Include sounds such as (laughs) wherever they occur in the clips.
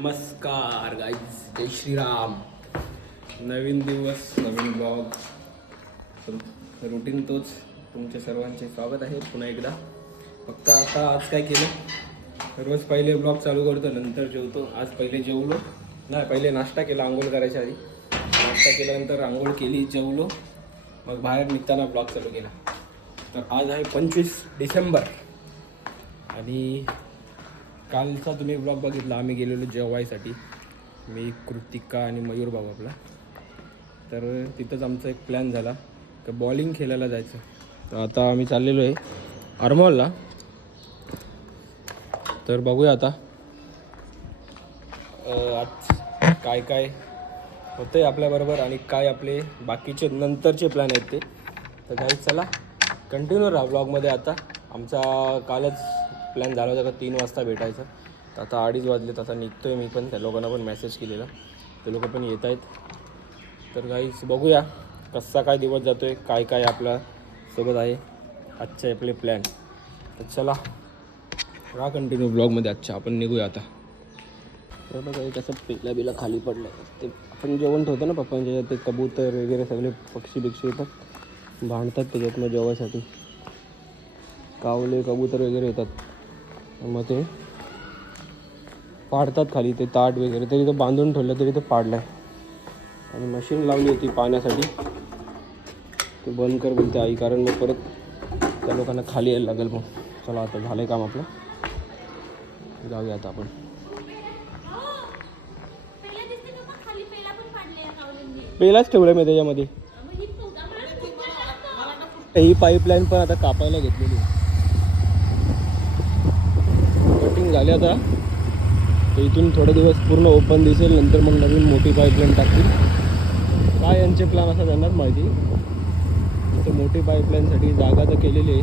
नमस्कार गाईज जय श्रीराम. नवीन दिवस नवीन blog routine तोच. तुमच्या सर्वांचे स्वागत आहे पुन्हा एकदा. फक्त आता आज काय केलं? रोज पहिले ब्लॉग चालू करतो नंतर जेवतो. आज पहिले जेवलो. नाही पहिले नाश्ता केला आंघोळ करायच्या आधी. नाश्ता केल्यानंतर आंघोळ केली जेवलो. मग बाहेर निघताना ब्लॉग चालू केला. तर आज आहे पंचवीस डिसेंबर. आणि कालचा तुम्ही ब्लॉग बघितला आम्ही गेलेलो जेवायसाठी. मी कृतिका आणि मयूर बाबा आपला. तर तिथंच आमचा एक प्लॅन झाला तर बॉलिंग खेळायला जायचं. तर आता आम्ही चाललेलो आहे आरमॉलला तर बघूया आता आज काय काय होतं आहे आपल्याबरोबर आणि काय आपले बाकीचे नंतरचे प्लॅन आहेत ते. तर काही चला कंटिन्यू राहा ब्लॉगमध्ये आता. आमचा कालच प्लॅन झाला होता का तीन वाजता भेटायचं. तर आता अडीच वाजलेत आता निघतो आहे मी पण. त्या लोकांना पण मेसेज केलेला. ते लोक पण येत आहेत. तर काहीच बघूया कसा काय दिवस जातो आहे काय काय आपल्यासोबत आहे. आजचे आपले प्लॅन तर चला राहा कंटिन्यू ब्लॉगमध्ये आजच्या. आपण निघूया आता. तर बघा कसं पिला बिला खाली पडलं ते आपण जेवण ठेवतो ना पप्पांच्या ते कबूतर वगैरे सगळे पक्षी बिक्षी येतात. भांडतात त्याच्यात मग जेवायसाठी. कावले कबूतर वगैरे येतात. मग ते पाडतात खाली ते ताट वगैरे तरी तो बांधून ठेवलं तरी तो पाडला आहे आणि मशीन लावली होती पाण्यासाठी. ते बंद कर बोलते आई कारण मग परत त्या लोकांना खाली यायला लागेल मग. चला आता झालं आहे काम आपलं. जाऊया आता आपण. पहिलाच ठेवलं मी त्याच्यामध्ये. ही पाईपलाईन पण आता कापायला घेतलेली पाईपलाईन झाली आता. तर इथून थोडे दिवस पूर्ण ओपन दिसेल नंतर मग नवीन मोठी पाईपलाईन टाकतील. काय यांचे प्लॅन असा त्यांनाच माहिती. इथं मोठी पाईपलाईनसाठी जागा तर केलेली आहे.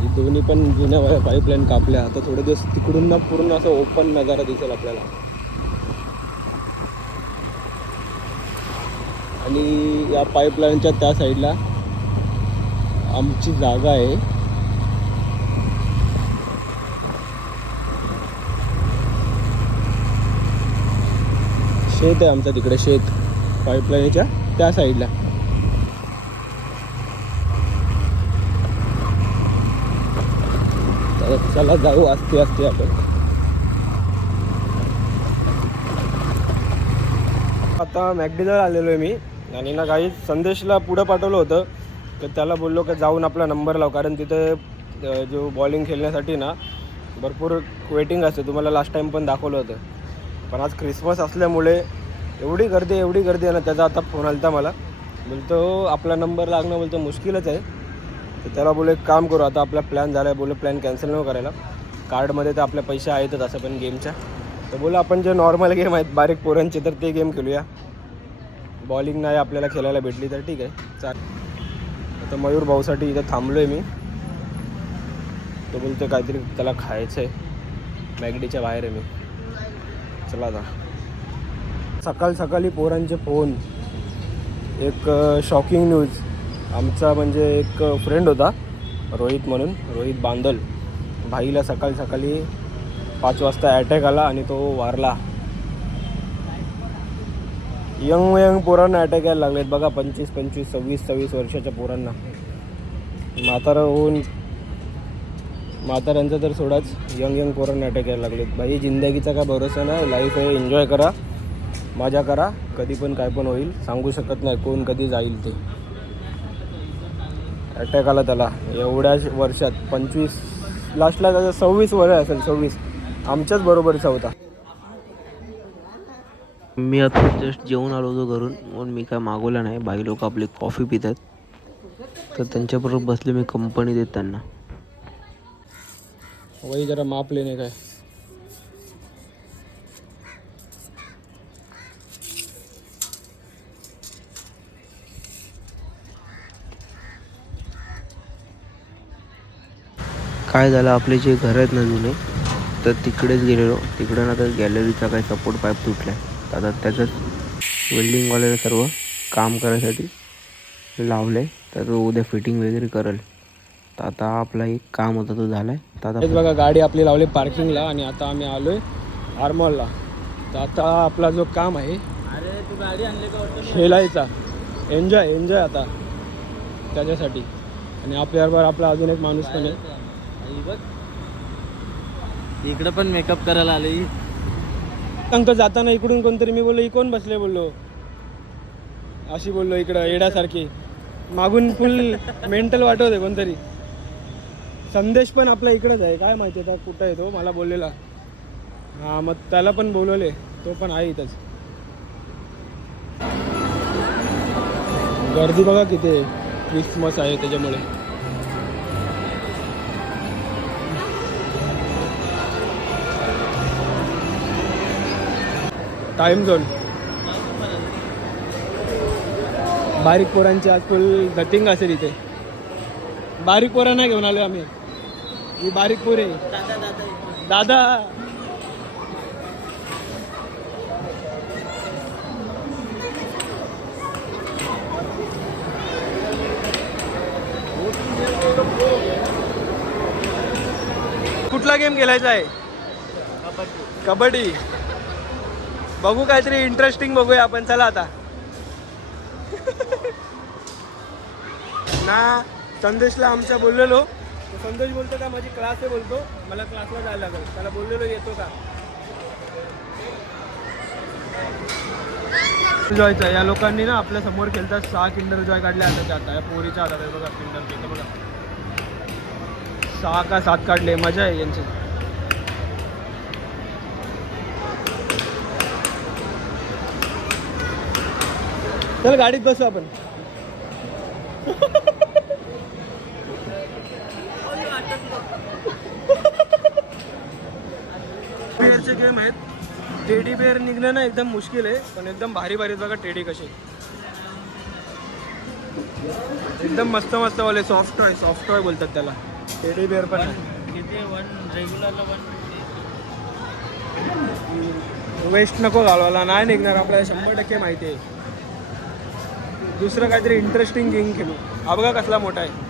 ही दोन्ही पण जुन्या वया पाईपलाईन कापल्या. आता थोडे दिवस तिकडून ना पूर्ण असं ओपन नजारा दिसेल आपल्याला. आणि या पाईपलाईनच्या त्या साईडला आमची जागा आहे. शेत आहे आमचं तिकडे शेत. पाईपलाईनच्या त्या साईडला चला जाऊ असते असते आपण. आता मॅकडीजवळ आलेलो आहे मी. आणि ना काही संदेशला पुढं पाठवलं होतं. तर त्याला बोललो की जाऊन आपला नंबर लाव. कारण तिथे जो बॉलिंग खेळण्यासाठी ना भरपूर वेटिंग असते. तुम्हाला लास्ट टाईम पण दाखवलं होतं. पण आज क्रिसमस असल्यामुळे एवढी गर्दी एवढी गर्दी आहे ना त्याचा आता फोन आला होता मला. बोलतो हो, आपला नंबर लागणं बोलतो मुश्किलच आहे. तर त्याला बोलू एक काम करू आता आपला प्लॅन झाला आहे बोललो प्लॅन कॅन्सल नको करायला. कार्डमध्ये तर आपल्या पैसे आहेतच असं पण गेमच्या तर बोला आपण जे नॉर्मल गेम आहेत बारीक पोरांचे तर ते गेम खेळूया. बॉलिंग नाही आपल्याला खेळायला भेटली तर ठीक आहे. चालेल आता मयूर भाऊसाठी इथं थांबलो आहे मी. तो बोलतो काहीतरी त्याला खायचं आहे मॅगडीच्या बाहेर आहे मी. चला जा सकाळ सकाळी पोरांचे फोन एक शॉकिंग न्यूज आमचा म्हणजे एक फ्रेंड होता रोहित म्हणून रोहित बांदल. भाईला सकाळी सकाळी पाच वाजता अटॅक आला आणि तो वारला. यंग यंग पोरांना अटॅक यायला लागलेत. बघा पंचवीस पंचवीस सव्वीस सव्वीस वर्षाच्या पोरांना. म्हातारा होऊन म्हाताऱ्यांचं तर सोडाच. यंग यंग पोरांना अटॅक यायला लागलेत. भाई जिंदगीचा काय भरोसा नाही. लाईफ आहे एन्जॉय करा. मजा करा. कधी पण काय पण होईल. सांगू शकत नाही कोण कधी जाईल ते. अटॅक आला त्याला. एवढ्या वर्षात पंचवीस लास्टला त्याचं सव्वीस वर्ष असेल सव्वीस. आमच्याच बरोबरचा होता. मी आता जस्ट जेवून आलो होतो घरून. म्हणून मी काय मागवलं नाही. बाई लोक आपली कॉफी पितात. तर त्यांच्याबरोबर बसले मी कंपनी देत त्यांना. वही जरा माप लेने काय काय झालं आपले जे घर आहेत ना जुने तर तिकडेच गेलेलो. तिकडं ना तर गॅलरीचा काही सपोर्ट पाईप तुटला आहे तर आता त्याचंच वेल्डिंगवाल्याला सर्व काम करायसाठी लावलं आहे तर तो उद्या फिटिंग वगैरे करेल. तर आता आपला एक काम होता तो झाला आहे हेच बघा गाडी आपली लावली पार्किंगला आणि आता आम्ही आलोय आरमॉलला तर आता आपला जो काम आहे अरे तू गाडी आणली का वाटतं खेळायचा. एन्जॉय एन्जॉय आता. त्याच्यासाठी. आणि आपल्याबरोबर आपला अजून एक माणूस पण आहे. इकडे पण मेकअप करायला आले. सांगतो जाताना इकडून कोणतरी मी बोललो इकडून बसले? बोललो. अशी बोललो इकडं येड्यासारखी. मागून फुल मेंटल वाटवते कोणतरी. संदेश पण आपला इकडंच आहे. काय माहिती आता कुठं आहे तो? मला बोललेला. हां मग त्याला पण बोलवले. तो पण आहे इथंच. गर्दी बघा किती आहे. क्रिसमस आहे त्याच्यामुळे. टाईम झोन बारीक पोरांची आज फुल गटिंग असेल इथे. बारीक पोरांना नाही घेऊन आलो आम्ही. ही बारीक पोर. दादा. कुठला गेम खेळायचा आहे? कबड्डी. बघू काहीतरी इंटरेस्टिंग बघूया आपण. चला आता. (laughs) ना संदेशला आमच्या बोललेलो. तो बोलतो का माझी क्लास आहे बोलतो. मला क्लासला जायला लागेल. त्याला बोललेलो येतो का? जॉयचा या लोकांनी ना आपल्यासमोर खेळतात सहा किंडर जॉय काढले आता आता. या पोरीच्या हातात आहे बघा किंडर इथं बघा. सहा का सात काढले मजा आहे यांची. चल गाडीत बसू आपण (laughs) बेअरचे गेम आहेत टेडी बेअर निघणं ना एकदम मुश्किल आहे पण एकदम भारी भारी बघा टेडी कसे एकदम मस्त मस्त वाले सॉफ्ट टॉय सॉफ्ट टॉय बोलतात त्याला. टेडी बेअर पण आहे. किती वन रेग्युलरला वन वेस्ट नको घालवायला नाही निघणार आपल्याला शंभर टक्के माहिती आहे. दुसरं काहीतरी इंटरेस्टिंग गेम खेळू. हा बघा कसला मोठा आहे.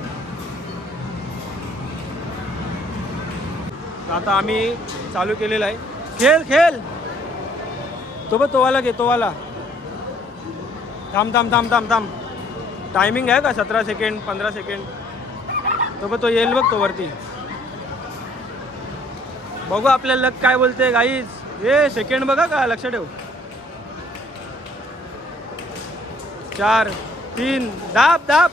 आता आम्ही चालू केलेला आहे. खेळ खेळ! तो बघ तोवाला घे तोवाला थांब थांब थांब थांब थांब. टायमिंग आहे का? सतरा सेकंड पंधरा सेकंड तो बघ तो येईल बघ तो वरती. बघू आपल्या लक काय बोलते गाईज ए सेकंड बघा का लक्ष ठेव. चार तीन दाब दाब.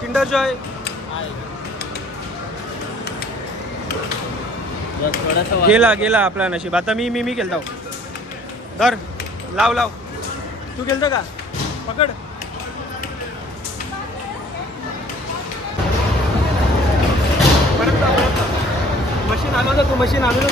किंडर जॉय गेला गेला आपला नशीब. आता मी मी मी केलता धर लाव लाव. तू केलतं का? पकड. मशीन आणू ना तू मशीन आणू ना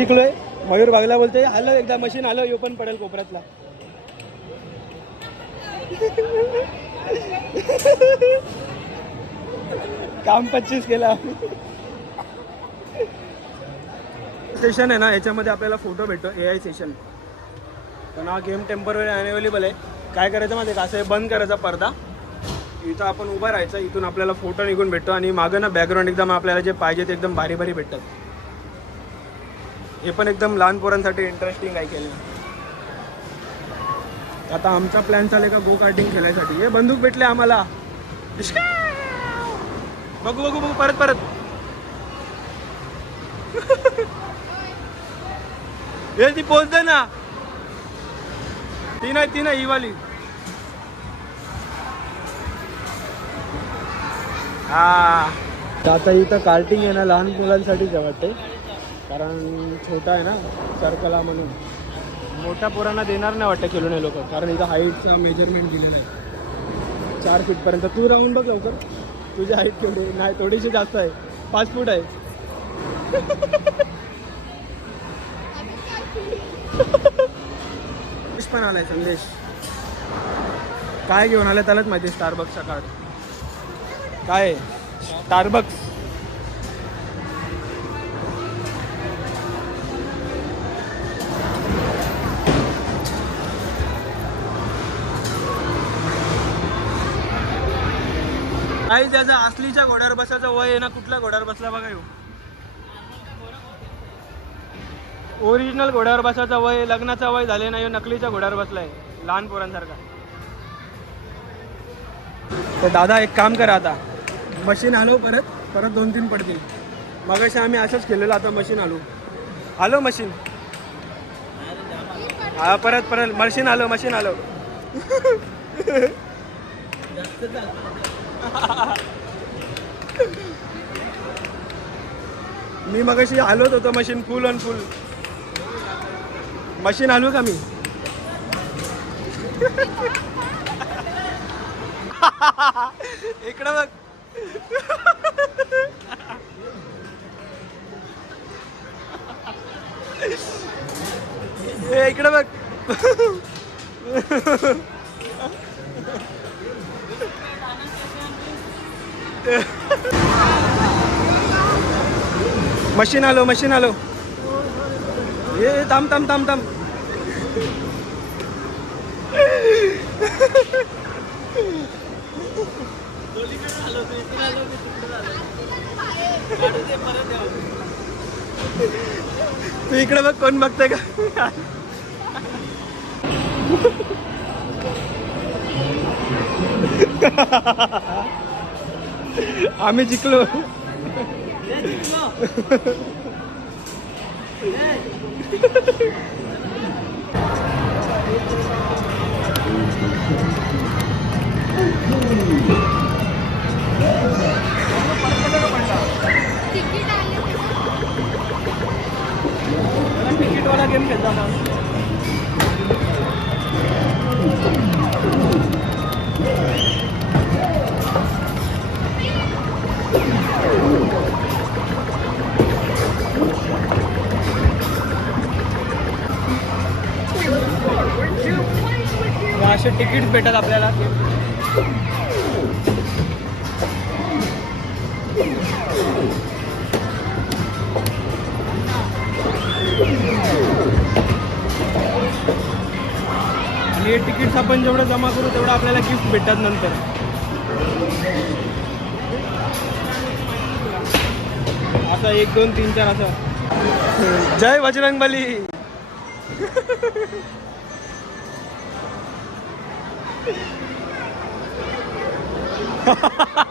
जिंकलोय. मयूर बागला बोलतोय आलं एकदा मशीन आलं यो पण पडेल कोपऱ्यातला. काम पच्चीस केला सेशन आहे ना याच्यामध्ये आपल्याला फोटो भेटतो ए आय सेशन पण हा गेम टेंपररी अवेलेबल आहे. काय करायचं माहिती आहे का? असं बंद करायचा पडदा. इथं आपण उभं राहायचं इथून आपल्याला फोटो निघून भेटतो आणि मागं ना बॅकग्राऊंड एकदम आपल्याला जे पाहिजे ते एकदम भारी भारी भेटतात. हे पण एकदम लहान पोरांसाठी इंटरेस्टिंग आहे केलं आता आमचा प्लॅन चालेल का गो कार्टिंग खेळायसाठी. हे बंदूक भेटले आम्हाला. बघू बघू बघू परत परत. (laughs) हे ती पोचते ना. ती नाही ती नाही ही वाली. हा. आता इथं कार्टिंग आहे ना लहान मुलांसाठीच वाटते कारण छोटा आहे ना सर्कला म्हणून. मोठ्या पोरांना देणार नाही वाटतं खेळून लोक कारण इथं हाईटचा मेजरमेंट दिलेला आहे. चार फीटपर्यंत तू राहून बघ लवकर. तुझी हाईट केवढी नाही थोडीशी जास्त आहे. पाच फूट आहे. पण आलाय संदेश. काय घेऊन आलं त्यालाच माहिती स्टारबक्सचा कार्ड काय? स्टारबक्स काही त्याचा असलीच्या घोड्यावर बसायचं वय आहे ना कुठल्या घोड्यावर बसला बघा येऊ. ओरिजिनल घोड्यावर बसायचा वय लग्नाचा वय झाले नाही नकलीच्या घोड्यावर बसलाय लहान पोरांसारखा. तर दादा एक काम करा आता. मशीन आलो परत परत दोन तीन पडतील. मग आम्ही असंच केलेलं आता मशीन आलो आलो मशीन. हा परत परत मशीन आलो मशीन आलो (laughs) मी मगाशी हलवत होतो machine full on full machine हलवू का मी? इकडं बघ. इकडं बघ. मशीन आलो मशीन आलो. ये थांब थांब थांब थांब. तू इकडे बघ कोण बघतंय का? आम्ही जिंकलो तिकीटवाला गेम खेळता का असे तिकीट भेटत आपल्याला. आणि हे तिकीट्स आपण जेवढं जमा करू तेवढं आपल्याला गिफ्ट भेटतात नंतर. असं एक दोन तीन चार असं. जय Bajrangbali. (laughs) Ha ha ha ha!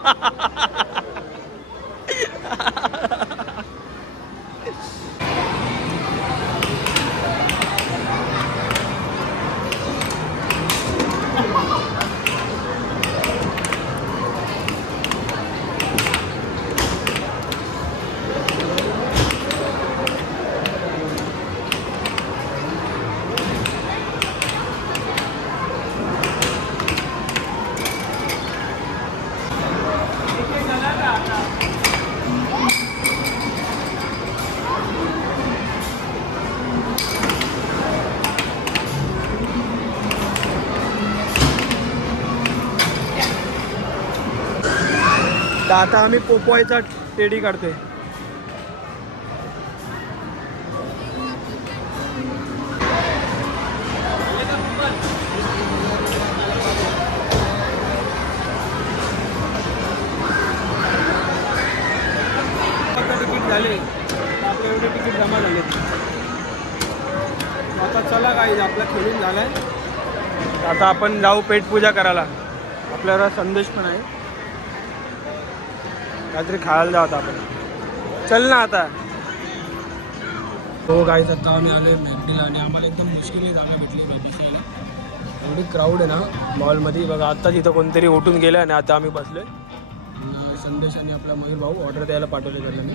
तर आता आम्ही पोपवायचा टेडी काढतोय. आता तिकीट झाले. आपले एवढे तिकीट जमा झाले आता चला काय आपला खेळून आहे आता आपण जाऊ पेटपूजा करायला. आपल्याला संदेश पण आहे. काहीतरी खायला जाऊ आता आपण. चल ना आता. हो काय आता आम्ही आले मॅगडीला आणि आम्हाला एकदम मुश्किल जागा भेटली एवढी क्राऊड आहे ना मॉलमध्ये बघा आत्ताच इथं कोणतरी उठून गेलं आणि आता आम्ही बसलो आहे संदेश आणि आपला मयूर भाऊ ऑर्डर द्यायला पाठवले त्याला मी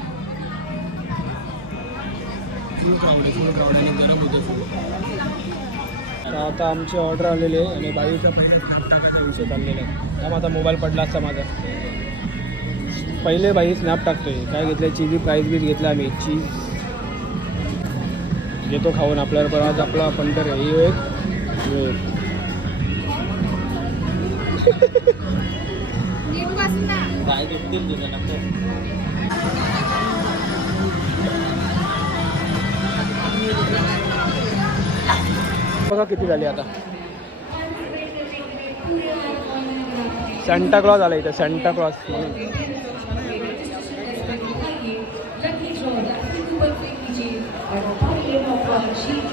फुल क्राऊड आहे फुल क्राऊड आणि गरम होतं आता आमची ऑर्डर आलेली आहे आणि बाईचा दोनशे आहे. त्यामुळे आता मोबाईल पडला असता माझा. पहिले बाई स्नॅप टाकतोय. काय घेतलं चिली प्राईस बीज घेतला आम्ही. चीज घेतो खाऊन. आपल्याला पण आज आपला पंटर आहे. हे एक. एक. काय दुखतील तुझ्या नंतर बघा किती झाली आता. सॅन्टा क्लॉज आला इथं. सॅन्टा क्लॉज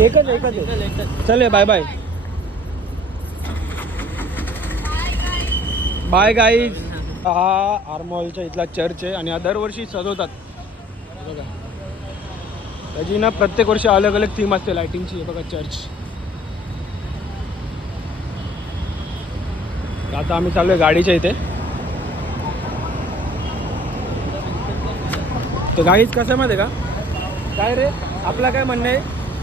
एकच एकच आहे. बाय बाय बाय गाईज हा आर्मॉलच्या इथला चर्च आहे आणि हा दरवर्षी सजवतात. हे बघा त्याची ना प्रत्येक वर्षी अलग अलग थीम असते लायटिंगची हे बघा चर्च आता आम्ही चाललोय गाडीच्या इथे. तर गाईज कसं आहे माहिती आहे का? काय रे? आपला काय म्हणणं आहे?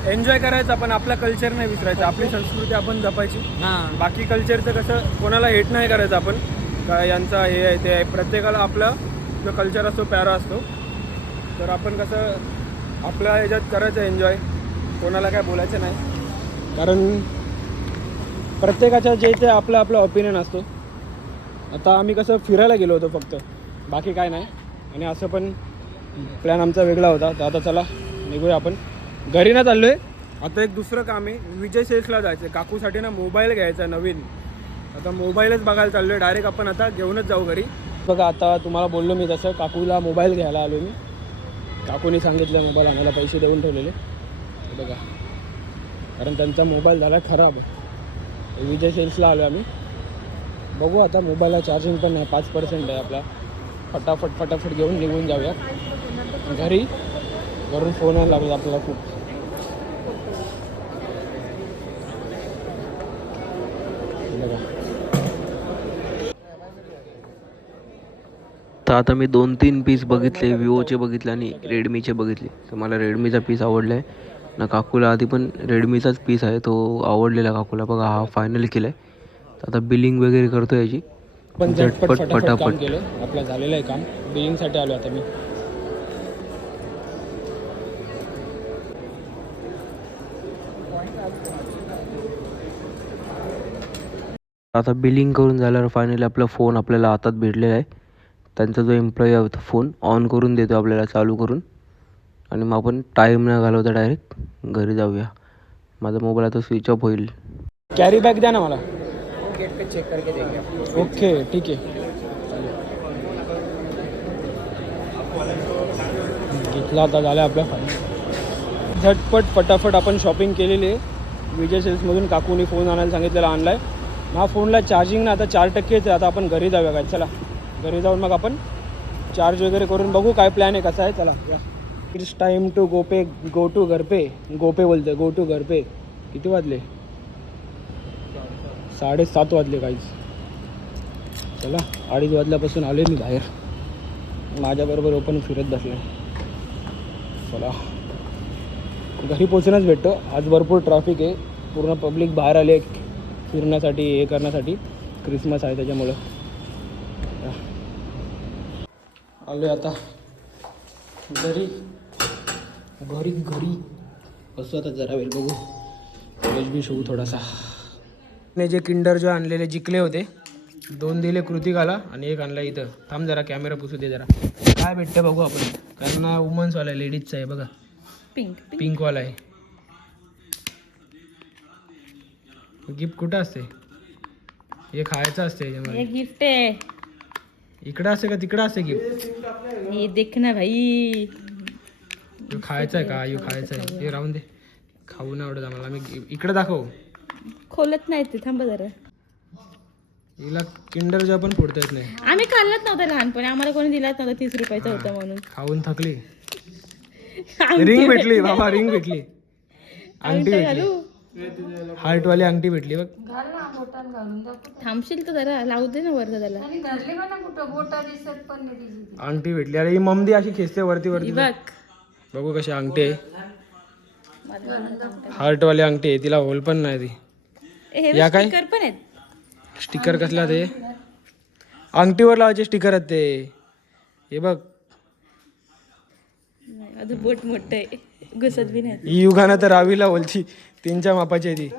एन्जॉय करायचं पण आपला कल्चर नाही विसरायचं. आपली संस्कृती आपण जपायची. हां. बाकी कल्चरचं कसं कोणाला हेट नाही करायचं आपण. का यांचा हे आहे ते आहे. प्रत्येकाला आपला जो कल्चर असतो प्यारा असतो. तर आपण कसं आपल्या ह्याच्यात करायचं एन्जॉय कोणाला काय बोलायचं नाही. कारण प्रत्येकाच्या जे ते आपलं आपलं ओपिनियन असतो. आता आम्ही कसं फिरायला गेलो होतो फक्त. बाकी काय नाही. आणि असं पण प्लॅन आमचा वेगळा होता. तर आता चला निघूया आपण. घरी ना चाललो आहे आता एक दुसरं काम आहे. विजय सेल्सला जायचं आहे काकूसाठी ना मोबाईल घ्यायचा नवीन. आता मोबाईलच बघायला चाललो आहे डायरेक्ट आपण आता घेऊनच जाऊ घरी. बघा आता तुम्हाला बोललो मी तसं. काकूला मोबाईल घ्यायला आलो मी. काकूने सांगितलं मोबाईल आम्हाला पैसे देऊन ठेवलेले. बघा. कारण त्यांचा मोबाईल झाला खराब आहे. विजय सेल्सला आलो आम्ही. बघू आता मोबाईलला चार्जिंग पण नाही. पाच पर्सेंट आहे आपला. फटाफट फटाफट घेऊन निघून जाऊया घरी. वरून फोन लागला आपल्याला खूप. तर आता मी दोन तीन पीस बघितले विवोचे बघितले आणि रेडमीचे बघितले. तर मला रेडमीचा पीस आवडला आहे ना काकूला आधी पण रेडमीचाच पीस आहे तो आवडलेला काकूला. बघा हा फायनल केला आहे तर आता बिलिंग वगैरे करतो याची. पण झटपट पटापट. केलं. आपलं झालेलं आहे काम. बिलिंगसाठी आलो आता मी. आता बिलिंग करून झाल्यावर फायनली आपला फोन आपल्याला हातात भेटलेला आहे. त्यांचा जो एम्प्लॉई आहे तो फोन ऑन करून देतो आपल्याला चालू करून. आणि मग आपण टाईम न घालवता डायरेक्ट घरी जाऊया. माझा मोबाईल आता स्विच ऑफ होईल. कॅरी बॅग द्या ना मला. ओके ठीक आहे. घेतला आता झाला आपला फायनल झटपट फटाफट आपण शॉपिंग केलेली आहे. विजय सेल्समधून काकूनी फोन आणायला सांगितलेला आणला आहे हा फोनला चार्जिंग ना आता चार टक्केच आहे. आता आपण घरी जाऊया काय चला. घरी जाऊन मग आपण चार्ज वगैरे करून बघू काय प्लॅन आहे कसा आहे. चला. इट्स टाईम टू गोपे गो टू घरपे गोपे गो गो टू घरपे किती वाजले? साडेसात वाजले काहीच चला. अडीच वाजल्यापासून आले मी बाहेर. माझ्याबरोबर ओपन फिरत बसले चला. घरी पोचणंच भेटतो. आज भरपूर ट्रॅफिक आहे. पूर्ण पब्लिक बाहेर आले. फिरण्यासाठी हे करण्यासाठी क्रिसमस आहे त्याच्यामुळं. आलो आता. घरी. घरी घरी. बसू आता जरा वेळ बघू. कॉलेज बी शिवू थोडासा. ने जे किंडर जो आणलेले जिंकले होते दोन दिले कृतिकाला आणि एक आणला इथं. थांब जरा कॅमेरा पुसू दे जरा. काय भेटतं बघू आपण. कारण वुमन्सवाला आहे लेडीजचा आहे बघा. पिंक पिंकवाला आहे. गिफ्ट कुठं असते? हे खायचं असते गिफ्ट है इकडं असते का तिकडं असते गिफ्ट? ये देखना भाई. खायचा आहे का? यो खायचा आहे हे राहून दे. खाऊ नाही आवडत आम्हाला. आम्ही इकडे दाखव. खोलत नाही ते थांबा जरा. हिला किंडर जॉय पण फोडता येत नाही. आम्ही खाल्लंच नव्हतं लहानपणी. आम्हाला कोणी दिलाच नव्हता तीस रुपयाचा होता म्हणून. खाऊन थकली. रिंग भेटली. बाबा रिंग भेटली. अंगठी भेटली. हार्टवाली अंगठी भेटली बघ. थांबशील तर जरा लावू दे ना वरती त्याला. अंगठी भेटली. अरे ही ममदी अशी खेचते वरती वरती. बघ. बघू कशी अंगठी आहे. हार्टवाली अंगठी आहे तिला होल पण नाही ती. हे या काय? स्टिकर पण आहेत. स्टिकर कसला ते? अंगठीवर लावायचे स्टिकर आहेत ते. हे बघ. नाही, माझं बोट मोठं आहे. घुसत बी नाही. ही युगाना तर रावीला बोलची तीनच्या मापाची आहे ती.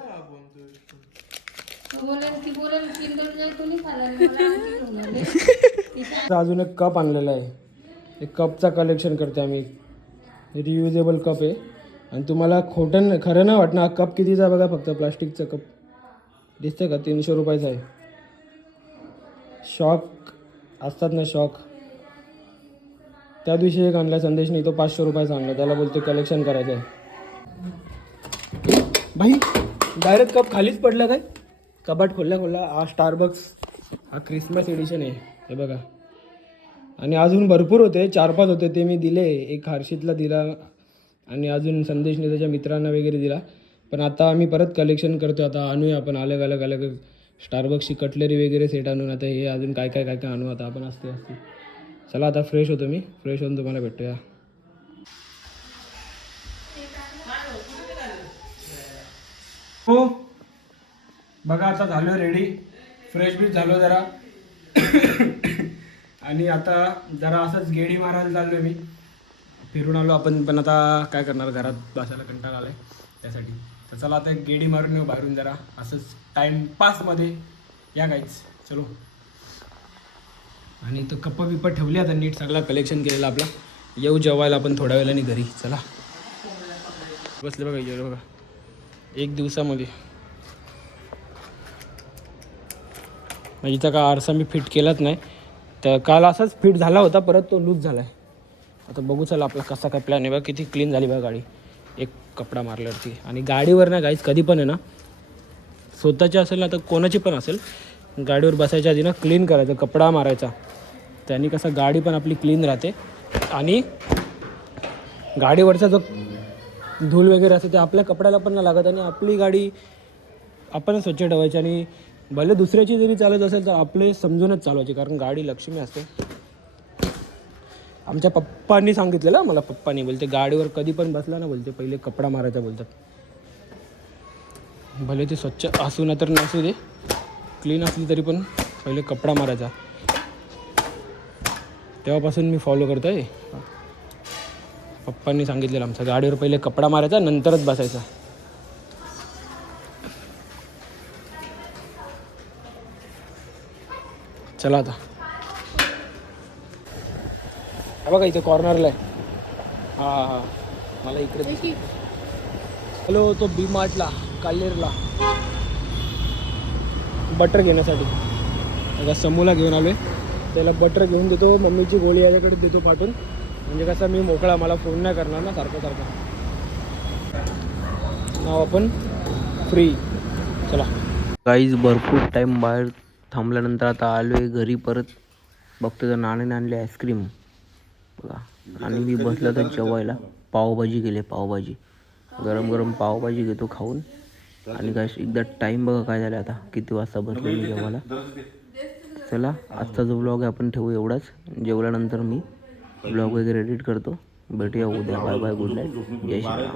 अजून एक कप आणलेला आहे. एक कपचा कलेक्शन करते आम्ही. रियुजेबल कप आहे. आणि तुम्हाला खोटं न- खरं नाही वाटणार हा कप कितीचा बघा फक्त प्लास्टिकचा कप दिसतंय का? तीनशे रुपयाचा आहे. शॉक असतात ना शॉक त्या दिवशी एक आणला संदेशने तो पाचशे रुपयाचा आणला. त्याला बोलतो कलेक्शन करायचं आहे भाई डायरेक्ट कप खालीच पडला काय? कबाट खोलला खोलला हा स्टारबक्स हा क्रिसमस एडिशन आहे. हे बघा. आणि अजून भरपूर होते चार पाच होते ते मी दिले. एक हर्षितला दिला आणि अजून संदेशने त्याच्या मित्रांना वगैरे दिला. पण आता आम्ही परत कलेक्शन करतो आता आणूया आपण अलग अलग अलग. स्टारबक्सची कटलरी वगैरे सेट आणून आता हे अजून काय काय काय काय आणू? आता आपण असते असते. चला आता फ्रेश होतो मी. फ्रेश होऊन तुम्हाला भेटूया. हो. बघा आता झालो रेडी फ्रेश बी झालो जरा. (coughs) आणि आता जरा असंच गेडी मारायला चाललो मी. फिरून आलो आपण पण आता काय करणार? घरात बसायला कंटाळा आलाय. त्यासाठी. तर चला आता गेडी मारून येऊ बाहेरून जरा. असंच टाईमपासमध्ये या काहीच चलो. आणि तो कप्पा बिप्पा ठेवली आता नीट सगळा कलेक्शन केलेला आपला. येऊ जेवायला आपण थोड्या वेळाने घरी चला. बसले बघा येऊ बघा. एक दिवसामध्ये. म्हणजे इथं का आरसा मी फिट केलाच नाही. तर काल असाच फिट झाला होता परत तो लूज झाला आहे आता बघू चला आपला कसा काय प्लॅन आहे. बघा किती क्लीन झाली बघा गाडी. एक कपडा मारल्यावरती. आणि गाडीवर ना गाईच कधी पण आहे ना स्वतःची असेल ना तर कोणाची पण असेल. गाडीवर बसायच्या आधी ना क्लीन करायचं कपडा मारायचा. त्याने कसं गाडी पण आपली क्लीन राहते. आणि गाडीवरचा जो धूल वगैरे असते ते आपल्या कपड्याला पण नाही लागत आणि आपली गाडी आपण स्वच्छ ठेवायची. आणि भले दुसऱ्याची जरी चालत असेल तर आपले समजूनच चालवायची कारण गाडी लक्ष्मी असते. आमच्या पप्पांनी सांगितलेलं मला पप्पांनी बोलते गाडीवर कधी पण बसला ना बोलते पहिले कपडा मारायचा बोलतात. भले ते स्वच्छ असू ना तर नसू दे क्लीन असली तरी पण पहिले कपडा मारायचा. तेव्हापासून मी फॉलो करतो आहे पप्पांनी सांगितलेलं आमच्या गाडीवर पहिले कपडा मारायचा नंतरच बसायचा. चला आता. हा बघा इथे कॉर्नरला आहे. हां हां हां. मला इकडे हॅलो तो बी मार्टला काल्लेरला बटर घेण्यासाठी. आता समूला घेऊन आलो आहे त्याला बटर घेऊन देतो. मम्मीची गोळी याच्याकडे देतो पाठवून. म्हणजे कसं मी मोकळा मला फोन नाही करणार ना सारखं सारखं. नाव आपण फ्री चला. काहीच भरपूर टाईम बाहेर थांबल्यानंतर आता आलो आहे घरी परत. बघतो तर नाण्याने आणले आईस्क्रीम बघा. आणि मी बसलो तर जेवायला. पावभाजी केली पावभाजी. गरम गरम पावभाजी घेतो खाऊन. आणि काय एकदा टाईम बघा काय झाला आता. किती वाजता बसलेली जेवायला चला आजचा जो ब्लॉग आहे आपण ठेवू एवढाच. जेवल्यानंतर मी ब्लॉग वगैरे एडिट करतो. भेटूया उद्या. बाय बाय गुड नाईट जय श्री